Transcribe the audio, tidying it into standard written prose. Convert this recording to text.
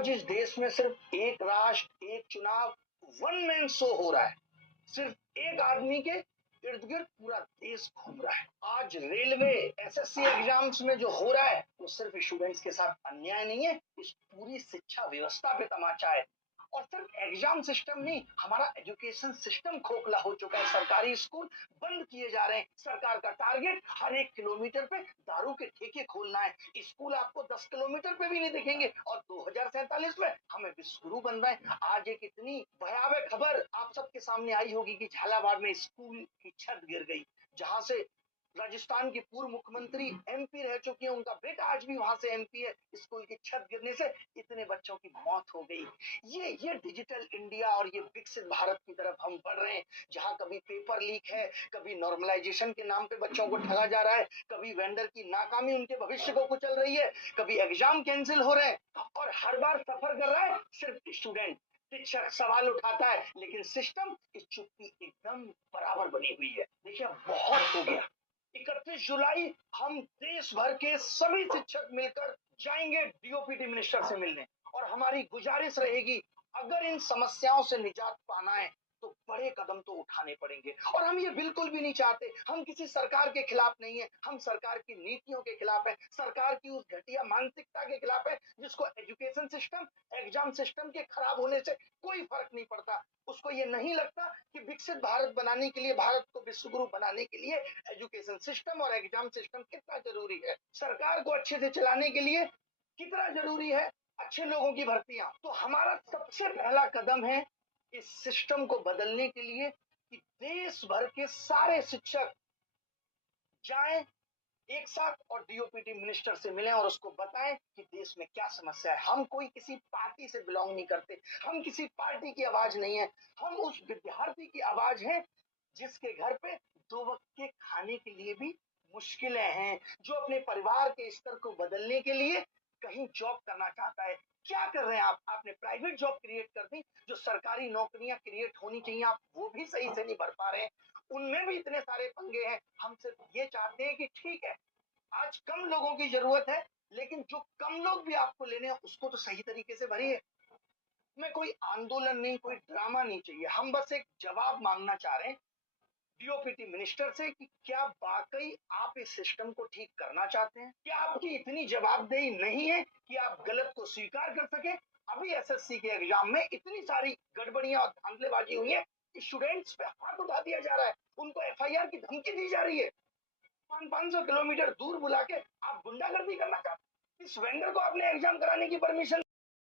आज इस देश में सिर्फ एक राष्ट्र, एक चुनाव, वन मैन शो हो रहा है। सिर्फ एक आदमी के इर्द गिर्द पूरा देश घूम रहा है। आज रेलवे, एसएससी एग्जाम्स में जो हो रहा है वो सिर्फ स्टूडेंट्स के साथ अन्याय नहीं है, इस पूरी शिक्षा व्यवस्था पे तमाचा है। और सिर्फ एग्जाम सिस्टम नहीं, हमारा एजुकेशन सिस्टम खोखला हो चुका है। सरकारी स्कूल बंद किए जा रहे हैं। सरकार का टारगेट हर 1 किलोमीटर पे दारू के ठेके खोलना है। स्कूल आपको 10 किलोमीटर पे भी नहीं दिखेंगे। और 2047 में हमें विश्व गुरु बनना है। आज एक इतनी भयावह खबर आप सबके सामने आई होगी कि झालावाड़ में स्कूल की छत गिर गई, जहां से राजस्थान की पूर्व मुख्यमंत्री एमपी रह चुकी है, उनका बेटा आज भी वहां से एमपी है। स्कूल की छत गिरने से इतने बच्चों की मौत हो गई। ये डिजिटल इंडिया और ये विकसित भारत की तरफ हम बढ़ रहे हैं, जहां कभी पेपर लीक है, कभी नॉर्मलाइजेशन के नाम पे बच्चों को ठगा जा रहा है, कभी वेंडर की नाकामी उनके भविष्य को कुचल रही है, कभी एग्जाम कैंसिल हो रहे हैं, और हर बार सफर कर रहा है सिर्फ स्टूडेंट। शिक्षक सवाल उठाता है लेकिन सिस्टम की चुप्पी एकदम बराबर बनी हुई है। देखिए बहुत हो गया। 31 जुलाई हम देश भर के सभी शिक्षक मिलकर जाएंगे डीओपीटी मिनिस्टर से मिलने, और हमारी गुजारिश रहेगी अगर इन समस्याओं से निजात पाना है तो बड़े कदम तो उठाने पड़ेंगे। और हम ये बिल्कुल भी नहीं चाहते, हम किसी सरकार के खिलाफ नहीं है, हम सरकार की नीतियों के खिलाफ है, सरकार की उस घटिया मानसिकता के खिलाफ है जिसको एजुकेशन सिस्टम, एग्जाम सिस्टम के खराब होने से कोई फर्क नहीं पड़ता। उसको ये नहीं लगता कि विकसित भारत बनाने के लिए, भारत को विश्वगुरु बनाने के लिए एजुकेशन सिस्टम और एग्जाम सिस्टम कितना जरूरी है, सरकार को अच्छे से चलाने के लिए कितना जरूरी है अच्छे लोगों की भर्तियां। तो हमारा सबसे पहला कदम है इस सिस्टम को बदलने के लिए कि देश भर के सारे शिक्षक जाएं एक साथ और डीओपीटी मिनिस्टर से मिलें और उसको बताएं कि देश में क्या समस्या है। हम कोई किसी पार्टी से बिलोंग नहीं करते, हम किसी पार्टी की आवाज नहीं है, हम उस विद्यार्थी की आवाज है जिसके घर पे 2 वक्त के खाने के लिए भी मुश्किलें हैं, जो अपने परिवार के स्तर को बदलने के लिए कहीं जॉब करना चाहता है। क्या कर रहे हैं आप? आपने प्राइवेट जॉब क्रिएट कर दी, जो सरकारी नौकरियां क्रिएट होनी चाहिए आप वो भी सही से नहीं भर पा रहे हैं, उनमें भी इतने सारे पंगे हैं। हम सिर्फ ये चाहते हैं कि ठीक है आज कम लोगों की जरूरत है, लेकिन जो कम लोग भी आपको लेने हैं उसको तो सही तरीके से भरिए। में कोई आंदोलन नहीं, कोई ड्रामा नहीं चाहिए, हम बस एक जवाब मांगना चाह रहे हैं डीओपीटी मिनिस्टर से कि क्या वाकई आप इस सिस्टम को ठीक करना चाहते हैं? क्या आपकी इतनी जवाबदेही नहीं है कि आप गलत को स्वीकार कर सके? अभी एसएससी के एग्जाम में इतनी सारी गड़बड़ियां और धांधलेबाजी हुई है, स्टूडेंट्स पे हाथ उठा दिया जा रहा है, उनको एफआईआर की धमकी दी जा रही है। 500 किलोमीटर दूर बुला के आप गुंडागर्दी करना चाहते हैं? इस वेंडर को आपने एग्जाम कराने की परमिशन